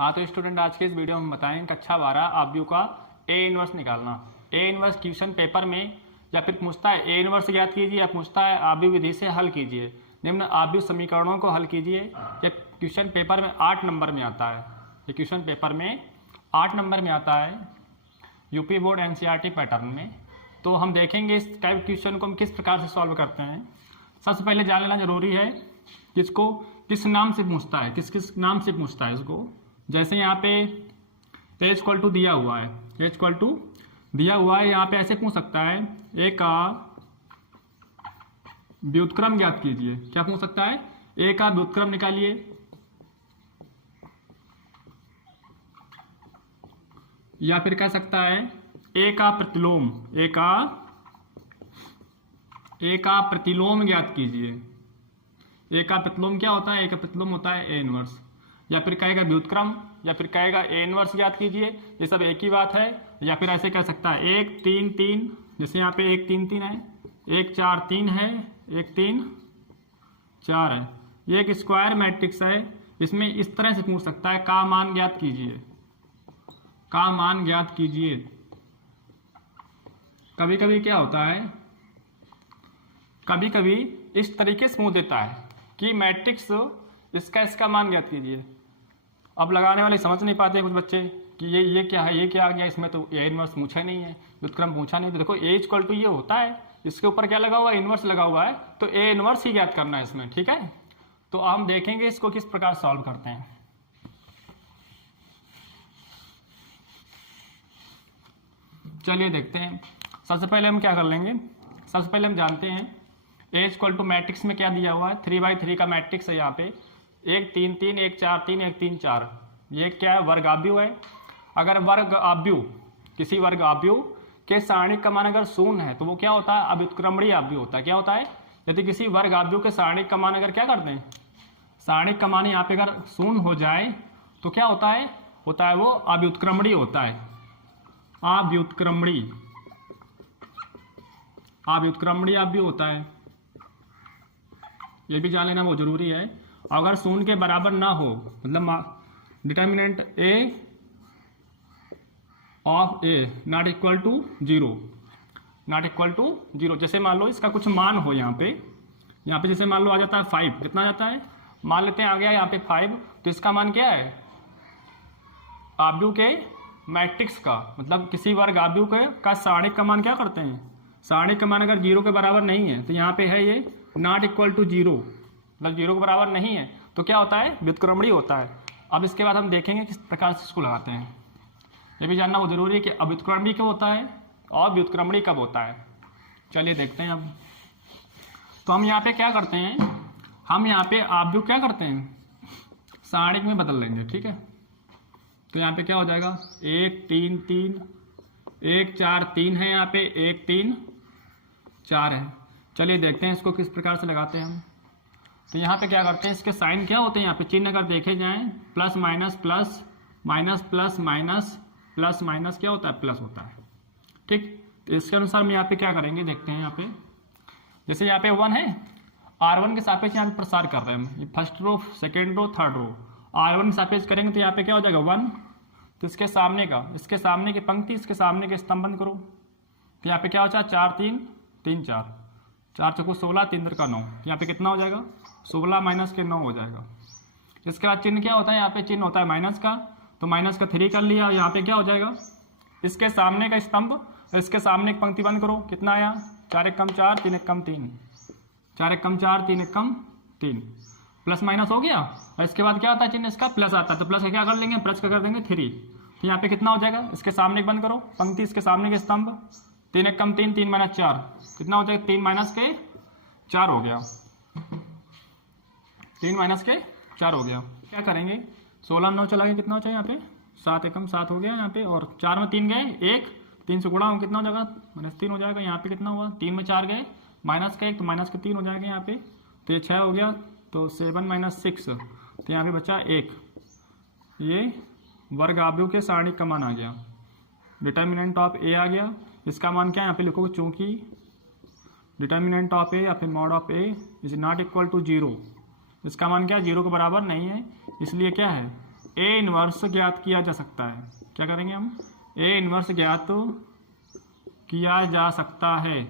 हाँ तो स्टूडेंट, आज के इस वीडियो में बताएंगे कक्षा 12 आव्यूह का ए इनवर्स निकालना। ए इनवर्स क्वेश्चन पेपर में या फिर पूछता है ए इनवर्स ज्ञात कीजिए या पूछता है आव्यूह विधि से हल कीजिए, निम्न आव्यूह समीकरणों को हल कीजिए। ये क्वेश्चन पेपर में 8 नंबर में आता है। ये क्वेश्चन पेपर में 8 नंबर में आता है यूपी बोर्ड एनसीईआरटी पैटर्न में। तो हम देखेंगे इस टाइप क्वेश्चन को हम किस प्रकार से सॉल्व करते हैं। सबसे पहले जान लेना जरूरी है किसको किस नाम से पूछता है, किस किस नाम से पूछता है इसको। जैसे यहाँ पे ए इक्वल टू दिया हुआ है, ए इक्वल टू दिया हुआ है, यहाँ पे ऐसे पूछ सकता है ए का व्युत्क्रम ज्ञात कीजिए। क्या पूछ सकता है? ए का व्युत्क्रम निकालिए। या फिर कह सकता है ए का प्रतिलोम, ए का प्रतिलोम ज्ञात कीजिए। ए का प्रतिलोम क्या होता है? ए का प्रतिलोम होता है ए इनवर्स। या फिर कहेगा व्युत्क्रम, या फिर कहेगा ए इनवर्स ज्ञात कीजिए। ये सब एक ही बात है। या फिर ऐसे कर सकता है 1 3 3, जैसे यहाँ पे 1 3 3 है, 1 4 3 है, 1 3 4 है। ये एक स्क्वायर मैट्रिक्स है। इसमें इस तरह से पूछ सकता है का मान ज्ञात कीजिए, का मान ज्ञात कीजिए। कभी कभी क्या होता है, कभी कभी इस तरीके से पूछ देता है कि मैट्रिक्स इसका मान ज्ञात कीजिए। अब लगाने वाले समझ नहीं पाते कुछ बच्चे कि ये क्या है, ये क्या आ गया, इसमें तो ए इनवर्स पूछा नहीं है, व्युत्क्रम पूछा नहीं। तो देखो ए इक्वल टू ये होता है, इसके ऊपर क्या लगा हुआ है? इनवर्स लगा हुआ है, तो ए इनवर्स ही ज्ञात करना है इसमें। ठीक है, तो हम देखेंगे इसको किस प्रकार सॉल्व करते हैं। चलिए देखते हैं। सबसे पहले हम क्या कर लेंगे, सबसे पहले हम जानते हैं ए इक्वल टू मैट्रिक्स में क्या दिया हुआ है, 3/3 का मैट्रिक्स है। यहाँ पे 1 3 3 1 4 3 1 3 4, ये क्या है? वर्ग आव्यूह है। अगर वर्ग आव्यूह, किसी वर्ग आव्यूह के सारणिक का मान अगर शून्य है तो वो क्या होता है? अव्युत्क्रमणीय आव्यूह होता है। क्या होता है? यदि किसी वर्ग आव्यूह के सारणिक का मान अगर क्या करते हैं, सारणिक का मान यहाँ पे अगर शून्य हो जाए तो क्या होता है? होता है वो अव्युत्क्रमणीय होता है। अव्युत्क्रमणीय, अव्युत्क्रमणीय आव्यूह होता है। ये भी जान लेना वो जरूरी है। अगर शून्य के बराबर ना हो, मतलब determinant A of A not equal to 0, not equal to 0। जैसे मान लो इसका कुछ मान हो यहाँ पे जैसे मान लो आ जाता है 5, कितना आ जाता है? मान लेते हैं आ गया यहाँ पे 5, तो इसका मान क्या है? आव्यूह के मैट्रिक्स का, मतलब किसी वर्ग आव्यूह का सारणिक का मान क्या करते हैं? सारणिक का मान अगर 0 के बराबर नहीं है तो यहाँ पे है ये नॉट इक्वल टू 0, मतलब 0 के बराबर नहीं है तो क्या होता है? व्युत्क्रमणीय होता है। अब इसके बाद हम देखेंगे किस प्रकार से इसको लगाते हैं। ये भी जानना वो जरूरी है कि अव्युत्क्रमणीय कब होता है और व्युत्क्रमणीय कब होता है। चलिए देखते हैं। अब तो हम यहाँ पे क्या करते हैं, हम यहाँ पे आव्यूह क्या करते हैं? सारणिक में बदल लेंगे। ठीक है, तो यहाँ पे क्या हो जाएगा? 1 3 3 1 4 3 है, यहाँ पे 1 3 4 है। चलिए देखते हैं इसको किस प्रकार से लगाते हैं हम। तो यहाँ पे क्या करते हैं, इसके साइन क्या होते हैं? यहाँ पे चिन्ह अगर देखे जाएं, plus minus plus minus plus minus plus minus क्या होता है? प्लस होता है। ठीक, तो इसके अनुसार हम यहाँ पे क्या करेंगे देखते हैं। यहाँ पे जैसे यहाँ पे 1 है, R1 के सापेक्ष यहाँ पे प्रसार कर रहे हैं हम, ये first row, second row, third row. R1 के सापेक्ष करेंगे तो यहाँ पे क्या हो जाएगा? 1। तो इसके सामने का, इसके सामने की पंक्ति, इसके सामने के स्तंभ बंद करो। तो यहाँ पे क्या हो जाएगा? 4 3 3 4, 4 चौको 16, 3 का 9। यहाँ पे कितना हो जाएगा? 16 माइनस के 9 हो जाएगा। इसके बाद चिन्ह क्या होता है? यहाँ पे चिन्ह होता है माइनस का, तो माइनस का 3 कर लिया। यहाँ पे क्या हो जाएगा? इसके सामने का स्तंभ, इसके सामने एक पंक्ति बंद करो। कितना आया? 4 1 कम 4 3 1 कम 3, 4 1 कम 4 3 1 कम 3, प्लस माइनस हो गया। और इसके बाद क्या आता है? चिन्ह इसका प्लस आता है, तो प्लस का क्या कर लेंगे? प्लस का कर देंगे 3। तो यहाँ पे कितना हो जाएगा? इसके सामने बंद करो पंक्ति, इसके सामने के स्तंभ, 3 1 कम 3 3 माइनस 4, कितना हो जाएगा? 3 माइनस के 4 हो गया, 3 माइनस के 4 हो गया। क्या करेंगे? 16 9 चला गया, कितना हो जाएगा? यहाँ पे 7 एकम 7 हो गया यहाँ पे, और 4 में 3 गए 1, 3 से गुणा हो कितना हो जाएगा? -3 हो जाएगा। यहाँ पे कितना हुआ? 3 में 4 गए, माइनस का 1, तो माइनस के 3 हो जाएगा यहाँ पे, तो ये 6 हो गया। तो 7 माइनस 6, तो यहाँ पे बचा 1। ये वर्ग आव्यूह के सारणिक का मान आ गया। डिटर्मिनेंट ऑफ ए आ गया। इसका मान क्या है? यहाँ पे लिखोगे चूंकि डिटर्मिनेंट ऑफ ए या फिर mod of A is not equal to 0, इसका मान क्या है? 0 के बराबर नहीं है, इसलिए क्या है? ए इनवर्स ज्ञात किया जा सकता है। क्या करेंगे हम? ए इनवर्स ज्ञात किया जा सकता है,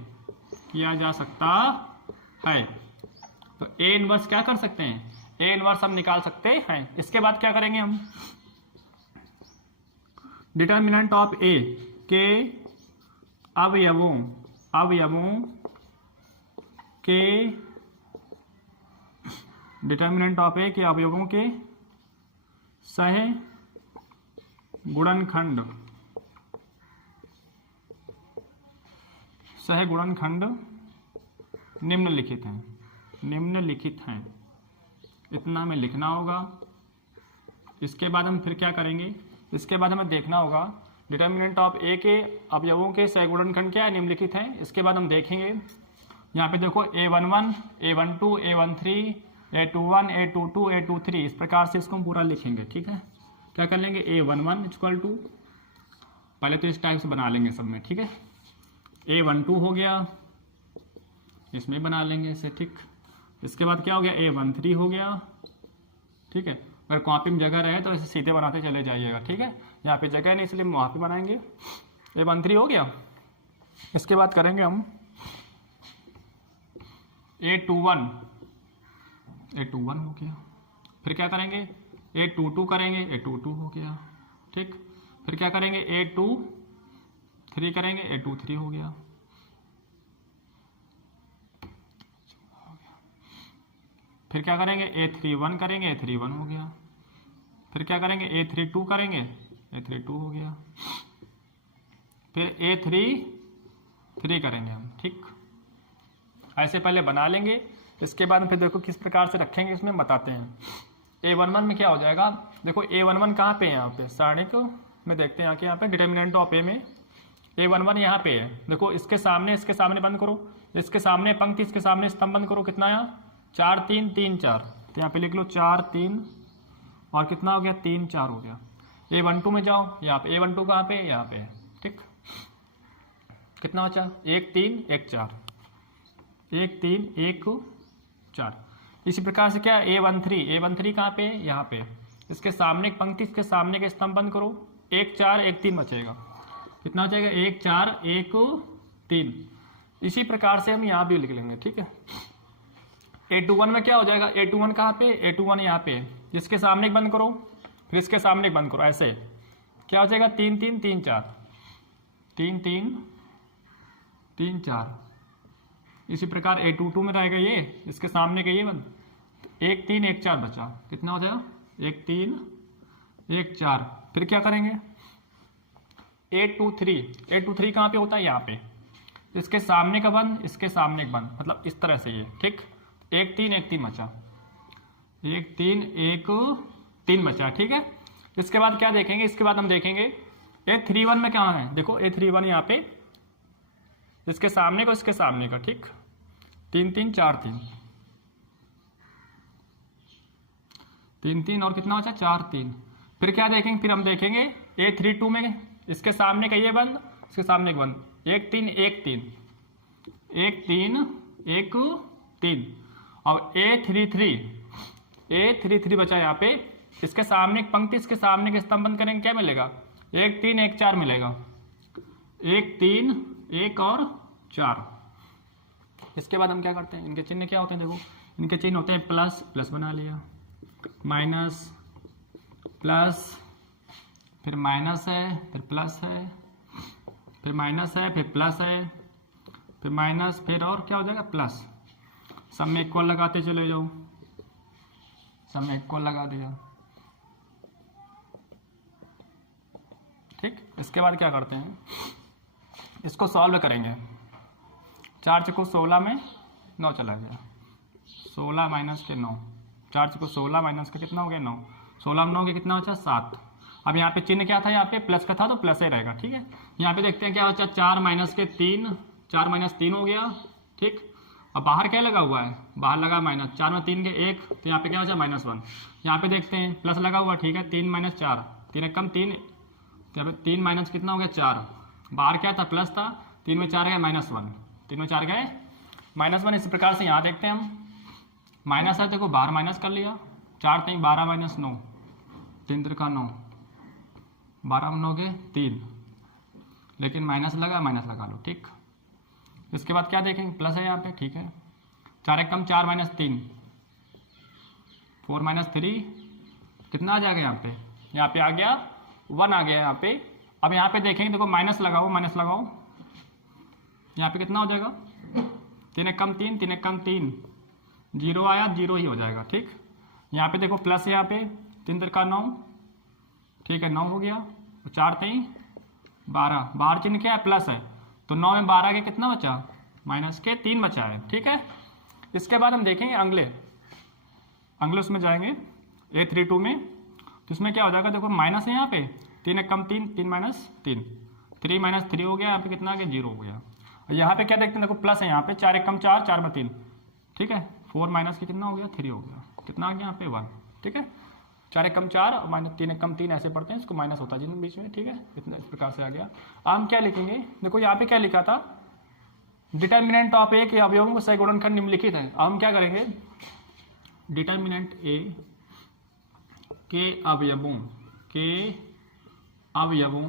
किया जा सकता है। तो ए इनवर्स क्या कर सकते हैं? ए इनवर्स हम निकाल सकते हैं। इसके बाद क्या करेंगे हम? डिटर्मिनेंट ऑफ ए के अवयवों के डिटर्मिनेंट ऑफ ए के अवयवों के सह गुणनखंड निम्नलिखित हैं। इतना हमें लिखना होगा। इसके बाद हम फिर क्या करेंगे? इसके बाद हमें देखना होगा डिटर्मिनेंट ऑफ ए के अवयवों के सहगुणनखंड क्या है, निम्नलिखित हैं। इसके बाद हम देखेंगे यहाँ पे देखो A11, A12, A13, A21, A22, A23, इस प्रकार से इसको हम पूरा लिखेंगे। ठीक है, क्या कर लेंगे? A11 इक्वल टू, पहले तो इस टाइप से बना लेंगे सब में। ठीक है, A12 हो गया, इसमें बना लेंगे इसे। ठीक, इसके बाद क्या हो गया? A13 हो गया। ठीक है, अगर कॉपी में जगह रहे तो इसे सीधे बनाते चले जाइएगा। ठीक है, यहाँ पे जगह नहीं इसलिए वहाँ पे बनाएंगे। A13 हो गया। इसके बाद करेंगे हम A21 हो गया। फिर क्या करेंगे? A22 करेंगे, A22 हो गया। ठीक, फिर क्या करेंगे? A23 करेंगे, A23 हो गया। फिर क्या करेंगे? A31 करेंगे, A31 हो गया। फिर क्या करेंगे? A32 करेंगे, A32 हो गया। फिर A33 करेंगे हम। ठीक, ऐसे पहले बना लेंगे। इसके बाद फिर देखो किस प्रकार से रखेंगे, इसमें बताते हैं। A11 में क्या हो जाएगा? देखो A11 कहाँ पे है? यहाँ पे सारणिक में देखते हैं आके, यहाँ पे डिटर्मिनेंट ऑफ ए में A11 यहाँ पे है। देखो इसके सामने बंद करो, इसके सामने पंक्ति, इसके सामने स्तंभ बंद करो। कितना यहाँ? 4 3 3 4, तो यहाँ पे लिख लो 4 3 और कितना हो गया? 3 4 हो गया। A12 में जाओ, यहाँ पे A12 कहाँ पे? यहाँ पे। ठीक, कितना बचा? 1 3 1 4, 1 3 1 4। इसी प्रकार से क्या? A13 कहाँ पे? यहाँ पे। इसके सामने एक पंक्ति, इसके सामने के स्तंभ बंद करो। 1 4 1 3 बचेगा। कितना बचेगा? 1 4 1 3। इसी प्रकार से हम यहाँ भी लिख लेंगे। ठीक है, A21 में क्या हो जाएगा? A21 कहाँ पे? A21 यहाँ पे। इसके सामने एक बंद करो, फिर इसके सामने एक बंद करो। ऐसे क्या हो जाएगा? 3 3 3 4, 3 3 3 4। इसी प्रकार A22 में रहेगा ये, इसके सामने का ये बंद। 1 3 1 4 बचा। कितना हो जाएगा? 1 3 1 4। फिर क्या करेंगे? A23 कहाँ पे होता है? यहाँ पे। इसके सामने का बंद, इसके सामने एक बंद, मतलब इस तरह से ये। ठीक, 1 3 1 3 बचा, 1 3 1 3 बचा। ठीक है, इसके बाद क्या देखेंगे? इसके बाद हम देखेंगे A31 में क्या है। देखो A31 यहाँ पे, इसके सामने को, इसके सामने का। ठीक, 3 3 4 3, 3 3 और कितना बचा? 4 3। फिर क्या देखेंगे? फिर हम देखेंगे A32 में, इसके सामने का ये बंद, इसके सामने एक बंद। 1 3 1 3, 1 3 1 3 और A33 बचा यहाँ पे। इसके सामने एक पंक्ति, इसके सामने के स्तंभ बंद करेंगे, क्या मिलेगा? 1 3 1 4 मिलेगा। 1 3 1 और 4। इसके बाद हम क्या करते हैं? इनके चिन्ह क्या होते हैं? देखो इनके चिन्ह होते हैं प्लस, प्लस बना लिया, माइनस, प्लस, फिर माइनस है, फिर प्लस है, फिर माइनस है, फिर प्लस है, फिर माइनस, फिर और क्या हो जाएगा? प्लस। सब में इक्वल लगाते चले जाओ, सब में इक्वल लगा दिया। ठीक, इसके बाद क्या करते हैं? इसको सॉल्व करेंगे। 4 चको 16 में 9 चला गया, 16 माइनस के 9, 4 चको 16 माइनस का कितना हो गया? 9। 16 में 9 के कितना बचा? 7। अब यहाँ पे चिन्ह क्या था? यहाँ पे प्लस का था तो प्लस ही रहेगा। ठीक है, यहाँ पे देखते हैं क्या बचा? 4 माइनस के 3, 4 माइनस 3 हो गया। ठीक, अब बाहर क्या लगा हुआ है? बाहर लगा माइनस। 4 में 3 के 1, तो यहाँ पे क्या बचा? -1। यहाँ पे देखते हैं प्लस लगा हुआ। ठीक है, 3 माइनस 4, 3 एक कम 3, तो यहाँ पे 3 माइनस कितना हो गया? 4। बाहर क्या था? प्लस था। 3 में 4 गए -1, 3 में 4 गए -1। इसी प्रकार से यहाँ देखते हैं हम, माइनस है, देखो बाहर माइनस कर लिया। 4 3 12 -9, 3 3 का 9, 12 9 के 3, लेकिन माइनस लगा लो, ठीक। इसके बाद क्या देखेंगे, प्लस है यहाँ पे, ठीक है। 4 1 4 माइनस 3, 4 माइनस 3 कितना आ जाएगा यहाँ पे आ गया 1 आ गया यहाँ पे। अब यहाँ पे देखेंगे, देखो माइनस लगाओ, यहाँ पे कितना हो जाएगा, 3 1 3, 3 1 3, 0 आया, 0 ही हो जाएगा, ठीक। यहाँ पे देखो प्लस है यहाँ पे, 3 3 का 9, ठीक है, 9 हो गया, 4 3 12, बाहर चिन्ह क्या है, प्लस है, तो 9 में 12 के कितना बचा, माइनस के 3 बचा है, ठीक है। इसके बाद हम देखेंगे अगले उसमें जाएंगे A32 में, तो इसमें क्या हो जाएगा, देखो माइनस है यहाँ पे, 3 1 3, 3 माइनस 3, 3 माइनस 3 हो गया, यहाँ पे कितना आ गया, 0 हो गया। और यहाँ पे क्या देखते हैं, देखो प्लस है यहाँ पे, 4 1 4, 4 में 3, ठीक है, 4 माइनस के कितना हो गया, 3 हो गया, कितना आ गया यहाँ पे 1, ठीक है। 4 1 4 और माइनस 3 1 3 ऐसे पढ़ते हैं, इसको माइनस होता है जिन बीच में, ठीक है, इतना इस प्रकार से आ गया। हम क्या लिखेंगे, देखो यहाँ पे क्या लिखा था, डिटर्मिनेंट ऑफ ए के अवयवों को सही गुणनखंड निम्नलिखित है। अब हम क्या करेंगे, डिटर्मिनेंट ए के अवयवों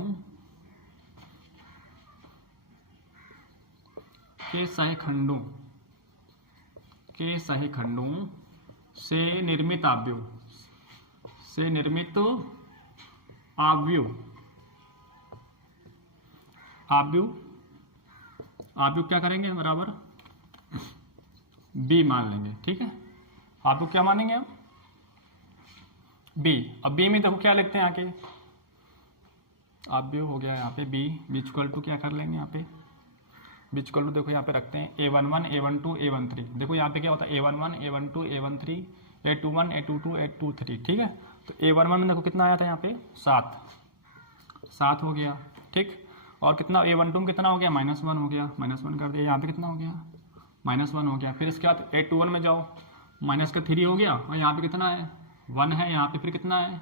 के सहखंडों से निर्मित आव्यूह क्या करेंगे, बराबर बी मान लेंगे, ठीक है। आव्यूह क्या मानेंगे हम, बी। अब बी में देखो क्या लिखते हैं, आके आव्यूह हो गया यहाँ पे बी, इक्वल टू क्या कर लेंगे यहाँ पे, इक्वल टू देखो यहाँ पे रखते हैं A11 A12 A13, देखो यहाँ पे क्या होता है A11 A12 A13 A21 A22 A23, ठीक है। तो A11 में देखो कितना आया था यहाँ पे 7 हो गया, ठीक। और कितना A12 में कितना हो गया, -1 हो गया, -1 कर दिया, यहाँ पे कितना हो गया, -1 हो गया। फिर इसके बाद A21 में जाओ, माइनस का 3 हो गया, और यहाँ पे कितना है 1 है, यहाँ पे फिर कितना है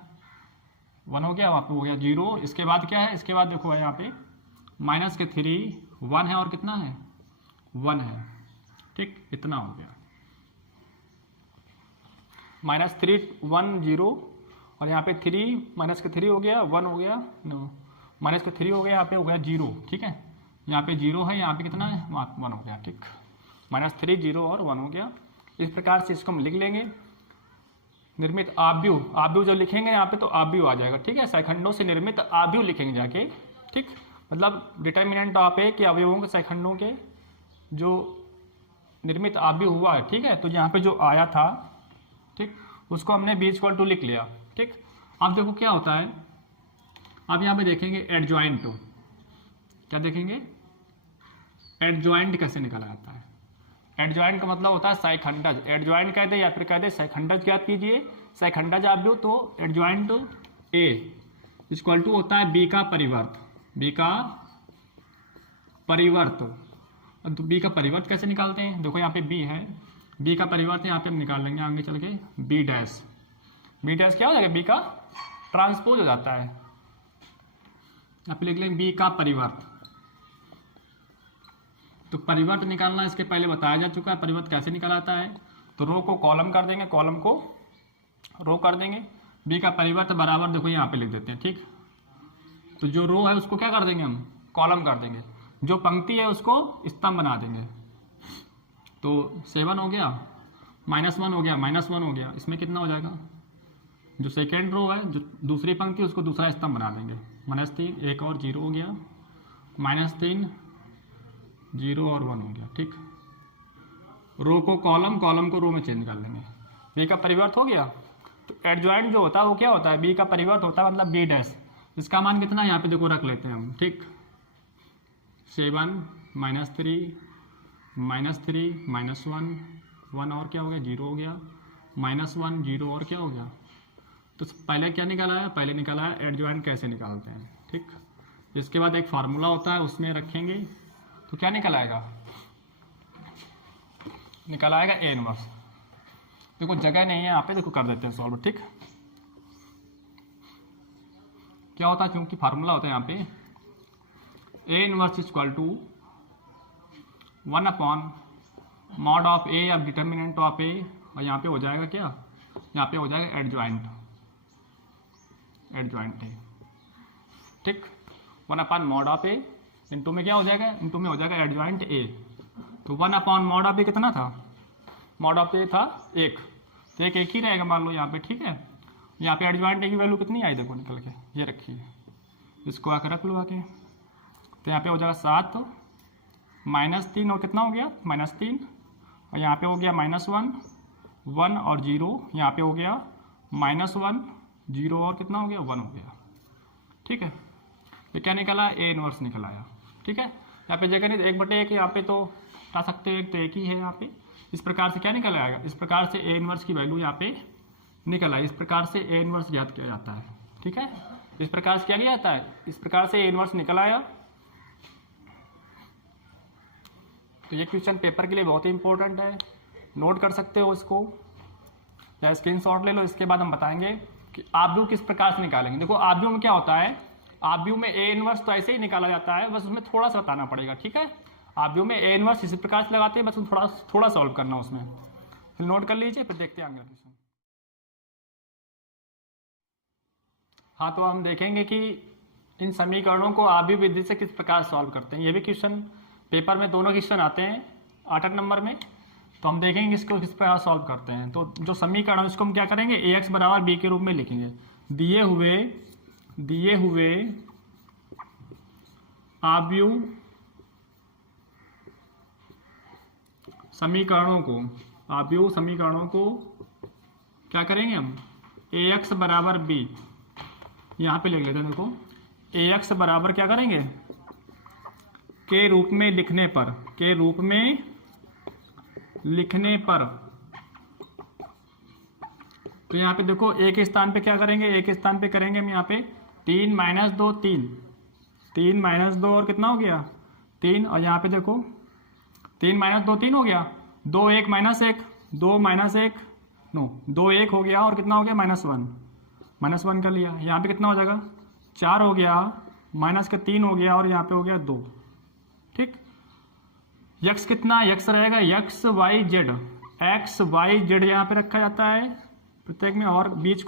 1 हो गया, वहाँ पे हो गया 0। इसके बाद क्या है, इसके बाद देखो यहाँ पे माइनस के 3 1 है, और कितना है 1 है, ठीक, इतना हो गया। -3 1 0, और यहाँ पे 3 माइनस के 3 हो गया, 1 हो गया, माइनस के 3 हो गया, यहाँ पे हो गया 0, ठीक है। यहाँ पे 0 है, यहाँ पे कितना है 1 हो गया, ठीक। -3 0 और 1 हो गया। इस प्रकार से इसको हम लिख लेंगे। निर्मित आव्यूह जो लिखेंगे यहाँ पे तो आव्यूह आ जाएगा, ठीक है। सहखंडों से निर्मित आव्यूह लिखेंगे जाके, ठीक। मतलब डिटर्मिनेंट ऑफ ए के अवयवों के सहखंडों के जो निर्मित आव्यूह हुआ है, ठीक है। तो यहाँ पे जो आया था, ठीक, उसको हमने B = लिख लिया, ठीक। अब देखो क्या होता है, अब यहाँ पे देखेंगे एडजॉइंट, क्या देखेंगे, एडजॉइंट कैसे निकाला जाता है। एडजॉइंट का मतलब होता है सहखंडज, एडजॉइंट कहते हैं या फिर कहते हैं सहखंडज, याद कीजिए सहखंडज आव्यूह। तो एडजॉइंट A = होता है B का परिवर्त, तो B का परिवर्त कैसे निकालते हैं, देखो यहाँ पे B है, B का परिवर्त यहाँ पे हम निकाल लेंगे आगे चल के, B डैश क्या हो जाएगा, B का ट्रांसपोज हो जाता है, यहाँ पे लिख लेंगे B का परिवर्त। तो परिवर्त निकालना इसके पहले बताया जा चुका है, परिवर्त कैसे निकाला जाता है। तो रो को कॉलम कर देंगे, कॉलम को रो कर देंगे, B का परिवर्त बराबर देखो यहाँ पे लिख देते हैं, ठीक। तो जो रो है उसको क्या कर देंगे हम, कॉलम कर देंगे, जो पंक्ति है उसको स्तंभ बना देंगे। तो 7 हो गया, -1 हो गया, -1 हो गया, इसमें कितना हो जाएगा, जो सेकेंड रो है, जो दूसरी पंक्ति उसको दूसरा स्तंभ बना देंगे, -3 1 और 0 हो गया, -3 0 और 1 हो गया, ठीक। रो को कॉलम, कॉलम को रो में चेंज कर लेंगे, B का परिवर्त हो गया। तो एडजॉइंट जो होता है वो क्या होता है, B का परिवर्त होता है, मतलब B डैश। इसका मान कितना है यहाँ पे देखो रख लेते हैं हम, ठीक। 7 -3 -1 और क्या हो गया 0 हो गया, -1 0 और क्या हो गया। तो पहले क्या निकाला है, पहले निकाला है एडजॉइंट कैसे निकालते हैं, ठीक। इसके बाद एक फार्मूला होता है, उसमें रखेंगे तो क्या निकल आएगा, निकल आएगा A इनवर्स। देखो जगह नहीं है यहाँ पे, देखो कर देते हैं सॉल्व, ठीक। क्या होता है, क्योंकि फार्मूला होता है यहाँ पे A इनवर्स = 1/mod A या डिटर्मिनेंट ऑफ A, और यहाँ पे हो जाएगा क्या, यहाँ पे हो जाएगा एडजॉइंट, एडजॉइंट ए। ठीक, 1/mod(a) इंटू में क्या हो जाएगा, इंटू में हो जाएगा एडजॉइंट ए। तो 1/mod(a) कितना था, mod(a) था 1, तो एक ही रहेगा मान लो यहाँ पे। ठीक है, यहाँ पे एडजॉइंट ए की वैल्यू कितनी आई देखो निकल के, ये रखी है, इसको आकर रख लो आके। तो यहाँ पे हो जाएगा 7 -3 और कितना हो गया -3, और यहाँ पे हो गया -1 1 और 0, यहाँ पे हो गया -1 0 और कितना हो गया 1 हो गया। ठीक है, तो क्या निकला, ए इनवर्स निकल आया। ठीक है, यहाँ पे जगह नहीं 1/1 यहाँ पे तो हटा सकते हो, एक तो एक ही है यहाँ पे। इस प्रकार से क्या निकल आएगा, इस प्रकार से ए इनवर्स की वैल्यू यहाँ पे निकल आई। इस प्रकार से ए इनवर्स ज्ञात किया जाता है। ठीक है, इस प्रकार से क्या किया जाता है, इस प्रकार से ए इनवर्स निकल आया। तो ये क्वेश्चन पेपर के लिए बहुत ही इंपॉर्टेंट है, नोट कर सकते हो इसको या स्क्रीनशॉट ले लो। इसके बाद हम बताएंगे कि आप किस प्रकार से निकालेंगे। देखो आप में क्या होता है, आप में ए इनवर्स तो ऐसे ही निकाला जाता है, बस उसमें थोड़ा सा बताना पड़ेगा। ठीक है, आप में ए इनवर्स इसी प्रकार से लगाते हैं, बस थोड़ा सॉल्व करना उसमें। फिर नोट कर लीजिए, फिर देखते हैं अगला क्वेश्चन। हाँ, तो हम देखेंगे कि इन समीकरणों को आबी विधि से किस प्रकार सॉल्व करते हैं। ये भी क्वेश्चन पेपर में दोनों क्वेश्चन आते हैं 8 नंबर में, तो हम देखेंगे इसको किस प्रकार सॉल्व करते हैं। तो जो समीकरण इसको हम क्या करेंगे, ax बराबर b के रूप में लिखेंगे। दिए हुए आव्यूह समीकरणों को क्या करेंगे हम, ax बराबर b यहाँ पे लिख लेते हैं। देखो ax बराबर क्या करेंगे, के रूप में लिखने पर तो यहाँ पे देखो एक स्थान पे क्या करेंगे, एक स्थान पे करेंगे हम यहाँ पे 3 - 2 3 - 2 और कितना हो गया 3, और यहाँ पे देखो 3 - 2 3 हो गया, 2 1 -1 2 -1 2 1 हो गया, और कितना हो गया -1 कर लिया। यहाँ पे कितना हो जाएगा 4 हो गया, -3 हो गया, और यहाँ पे हो गया 2। ठीक, यक्स कितना, यक्स रहेगा x y z यहाँ पे रखा जाता है प्रत्येक में, और b =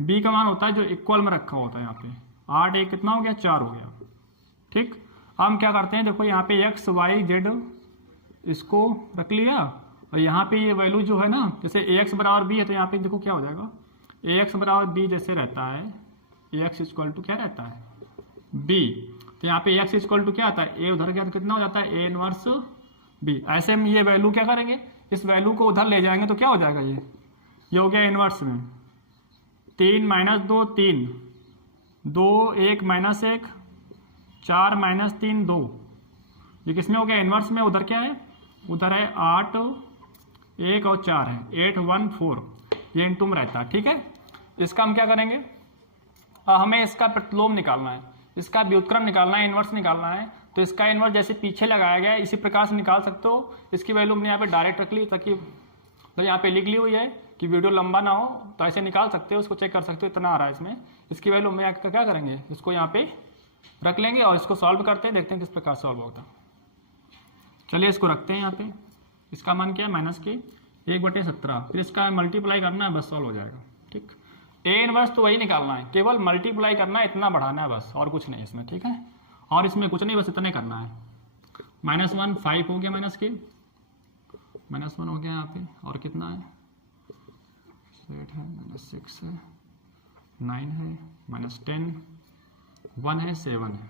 b का मान होता है जो इक्वल में रखा होता है। यहाँ पे 8 1 कितना हो गया 4 हो गया। ठीक, हम क्या करते हैं, देखो यहाँ पे x y z इसको रख लिया, और यहाँ पे ये वैल्यू जो है ना, जैसे ax बराबर b है, तो यहाँ पे देखो क्या हो जाएगा, ax बराबर b जैसे रहता है, ax = क्या रहता है b, तो यहाँ पे x = क्या आता है, a उधर गया तो कितना हो जाता है a इनवर्स b। ऐसे में ये वैल्यू क्या करेंगे, इस वैल्यू को उधर ले जाएंगे तो क्या हो जाएगा, ये हो गया इनवर्स में 3 - 2 3 2 1 -1 4 -3 2, ये किसमें हो गया इनवर्स में, उधर क्या है, उधर है 8 1 और 4 है 8 1 4, ये इंटू में रहता है। ठीक है, इसका हम क्या करेंगे, हमें इसका प्रतिलोम निकालना है, इसका व्युत्क्रम निकालना है, इनवर्स निकालना है। तो इसका इनवर्स जैसे पीछे लगाया गया है इसी प्रकार से निकाल सकते हो। इसकी वैल्यू हमने यहाँ पे डायरेक्ट रख ली, ताकि तो यहाँ पे लिख ली हुई है कि वीडियो लंबा ना हो, तो ऐसे निकाल सकते हो, उसको चेक कर सकते हो, इतना आ रहा है इसमें। इसकी वैल्यू हम क्या करेंगे, इसको यहाँ पे रख लेंगे और इसको सॉल्व करते हैं, देखते हैं किस प्रकार सॉल्व होता है। चलिए इसको रखते हैं यहाँ पे, इसका मान क्या है -1/17, फिर इसका मल्टीप्लाई करना है, बस सॉल्व हो जाएगा। ठीक, ए इनवर्स तो वही निकालना है, केवल मल्टीप्लाई करना है, इतना बढ़ाना है बस, और कुछ नहीं इसमें। ठीक है, और इसमें कुछ नहीं, बस इतने करना है। -1 5 हो गया, -1 हो गया यहाँ पे, और कितना है 8 है, -6 है, 9 है, -10 1 है, 7 है।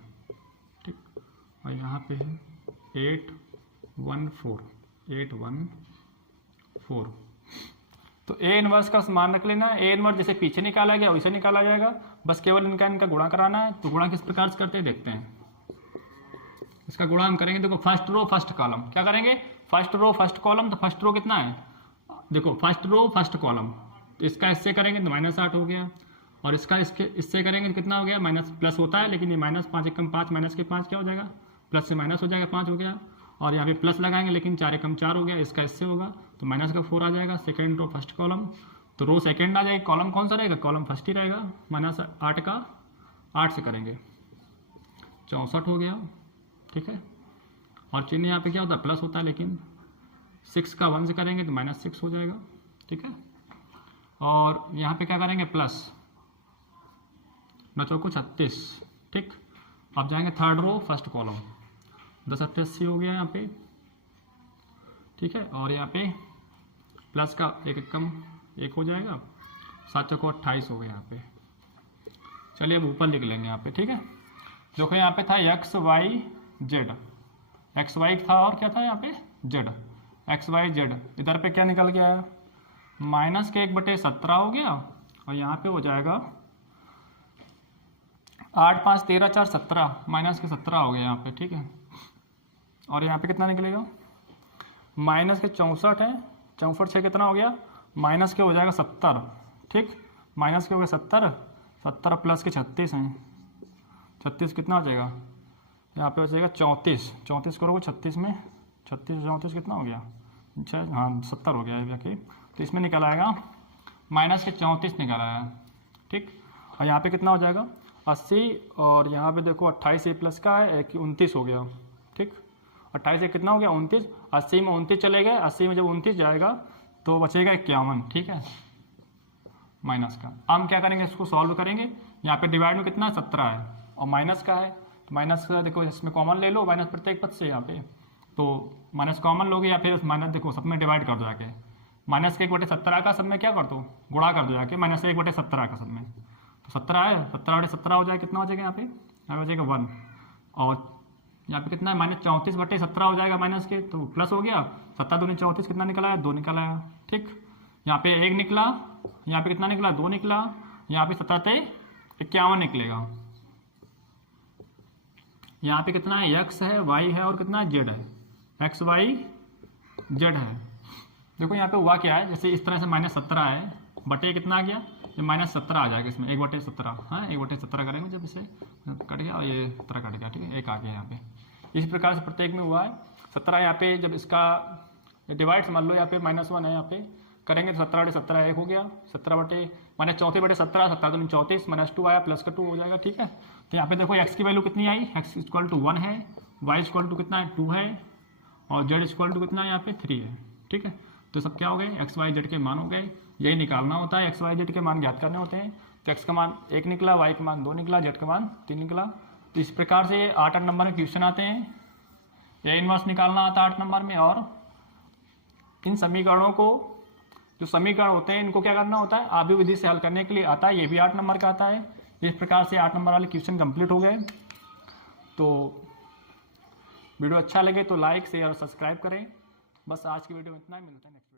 ठीक, और यहाँ पे है 8 1 4 तो ए इनवर्स का मान रख लेना। ए इनवर्स जैसे पीछे निकाला गया वैसे निकाला जाएगा, बस केवल इनका गुणा कराना है। तो गुणा किस प्रकार से करते हैं देखते हैं। इसका गुणा हम करेंगे, देखो फर्स्ट रो फर्स्ट कॉलम, क्या करेंगे, फर्स्ट रो फर्स्ट कॉलम। तो फर्स्ट रो कितना है, देखो फर्स्ट रो फर्स्ट कॉलम, तो इसका इससे करेंगे तो -8 हो गया, और इसका इससे करेंगे तो कितना हो गया, प्लस होता है, लेकिन ये -5 × 5 -5 क्या हो जाएगा, प्लस से माइनस हो जाएगा, 5 हो गया, और यहाँ पे प्लस लगाएंगे, लेकिन 4 × 4 हो गया, इसका इससे होगा तो -4 आ जाएगा। सेकेंड रो फर्स्ट कॉलम, तो रो सेकेंड आ जाएगी, कॉलम कौन सा रहेगा, कॉलम फर्स्ट ही रहेगा। -8 का 8 से करेंगे 64 हो गया। ठीक है, और चिन्ह यहाँ पे क्या होता है, प्लस होता है, लेकिन 6 का 1 से करेंगे तो -6 हो जाएगा। ठीक है, और यहाँ पे क्या करेंगे, प्लस 9 चौको 36, ठीक। अब जाएंगे थर्ड रो फर्स्ट कॉलम, 10 88 हो गया यहाँ पे, ठीक है। और यहाँ पे प्लस का एक कम एक हो जाएगा, 7 चौको 28 हो गया यहाँ पे। चलिए अब ऊपर लिख लेंगे यहाँ पे, ठीक है। जो कि यहाँ पे था X Y Z, X Y था और क्या था यहाँ पे जेड, एक्स वाई जेड। इधर पे क्या निकल गया, माइनस के 1/17 हो गया, और यहाँ पे हो जाएगा 8 5 13 4 17, माइनस के 17 हो गया यहाँ पे, ठीक है। और यहाँ पे कितना निकलेगा, माइनस के 64 है, 64 6 कितना हो गया, माइनस के हो जाएगा 70, ठीक। माइनस के हो गया 70, 70 प्लस के 36 हैं, 36 कितना हो जाएगा, यहाँ पे हो जाएगा 34, 34 करोगे 36 में, 36 34 कितना हो गया, अच्छा हाँ 70 हो गया जाके। तो इसमें निकल आएगा माइनस के 34 निकल आया, ठीक। और यहाँ पे कितना हो जाएगा 80, और यहाँ पे देखो 28 ए प्लस का है 29 हो गया, ठीक। 28 से कितना हो गया 29, 80 में 29 चले गए, 80 में जब 29 जाएगा तो बचेगा 51, ठीक है, माइनस का। हम क्या करेंगे, इसको सॉल्व करेंगे। यहाँ पे डिवाइड में कितना 17 है और माइनस का है, तो माइनस का देखो इसमें कॉमन ले लो, माइनस प्रत्येक पद से यहाँ पे, तो माइनस कॉमन लोगे या फिर माइनस देखो सब में डिवाइड कर दो जाके, माइनस के 1/17 का सब में क्या कर दो, गुणा कर दो जाके, माइनस के 1/17 का सब में, तो 17 है, 17/17 हो जाए, कितना हो जाएगा यहाँ पे हो जाएगा 1, और यहाँ पे कितना है माइनस 34/17 हो जाएगा माइनस के, तो प्लस हो गया, 7 दूनी 34 कितना निकला है 2 निकला है, ठीक। यहाँ पे 1 निकला, यहाँ पे कितना निकला 2 निकला, यहाँ पे 7 51 निकलेगा। यहाँ पे कितना है एक्स है, वाई है और कितना है जेड है, एक्स वाई जेड है। देखो यहाँ पे हुआ क्या है, जैसे इस तरह से -17 है, बटे कितना आ गया, ये -17 आ जाएगा इसमें, 1/17, हाँ 1/17 करेंगे जब इसे कट गया और ये 17 कट गया, ठीक है, 1 आ गया यहाँ पे। इस प्रकार से प्रत्येक में हुआ है 17। यहाँ पे जब इसका डिवाइड मान लो, यहाँ पे -1 है, यहाँ पे करेंगे तो 17/17 1 हो गया, 17 -34/17, 17 दूनी 34, -2 आया, प्लस का 2 हो जाएगा, ठीक है। तो यहाँ पे देखो x की वैल्यू कितनी आई, x = 1 है, y = कितना है 2 है, और z = कितना है यहाँ पे 3 है, ठीक है। तो सब क्या हो गए, x y z के मान हो गए, यही निकालना होता है, x y z के मान ज्ञात करने होते हैं। तो x का मान 1 निकला, y का मान 2 निकला, z का मान 3 निकला। तो इस प्रकार से 8 नंबर में क्वेश्चन आते हैं, ए इनवर्स निकालना आता है 8 नंबर में, और इन समीकरणों को, जो समीकरण होते हैं इनको क्या करना होता है, आधी विधि से हल करने के लिए आता है, ये भी 8 नंबर का आता है। इस प्रकार से 8 नंबर वाले क्वेश्चन कंप्लीट हो गए। तो वीडियो अच्छा लगे तो लाइक शेयर और सब्सक्राइब करें। बस आज की वीडियो में इतना ही, मिलता है नेक्स्ट।